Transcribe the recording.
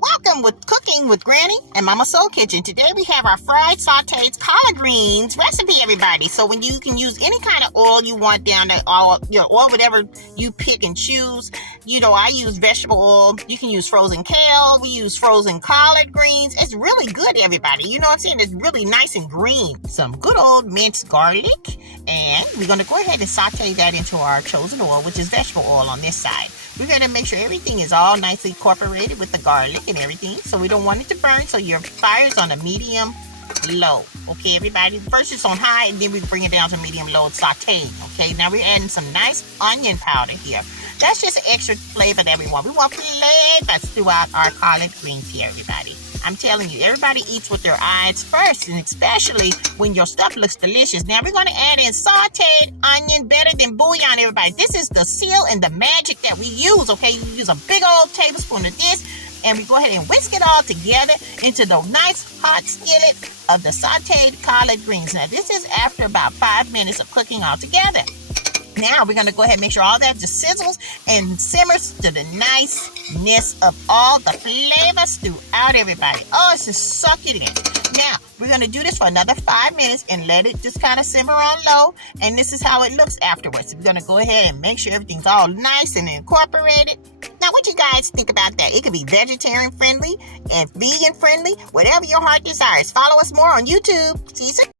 Welcome with Cooking with Granny and Mama Soul Kitchen. Today we have our fried sauteed collard greens recipe, everybody. So when you can use any kind of oil you want down there, oil, whatever you pick and choose. I use vegetable oil. You can use frozen kale. We use frozen collard greens. It's really good, everybody. You know what I'm saying? It's really nice and green. Some good old minced garlic. And we're going to go ahead and saute that into our chosen oil, which is vegetable oil on this side. We're going to make sure everything is all nicely incorporated with the garlic and everything. So we don't want it to burn. So your fire's on a medium low. Okay, everybody? First it's on high and then we bring it down to medium low sauteing. Okay, now we're adding some nice onion powder here. That's just extra flavor that we want. We want flavors throughout our collard greens here, everybody. I'm telling you, everybody eats with their eyes first, and especially when your stuff looks delicious. Now we're going to add in sauteed onion, better than bouillon, everybody. This is the seal and the magic that we use, okay? You use a big old tablespoon of this, and we go ahead and whisk it all together into the nice hot skillet of the sauteed collard greens. Now this is after about 5 minutes of cooking all together. Now we're going to go ahead and make sure all that just sizzles and simmers to the niceness of all the flavors throughout, everybody. Oh, it's just succulent. Now we're going to do this for another 5 minutes and let it just kind of simmer on low. And this is how it looks afterwards. We're going to go ahead and make sure everything's all nice and incorporated. Now, what you guys think about that? It could be vegetarian friendly and vegan friendly, whatever your heart desires. Follow us more on YouTube. See you soon.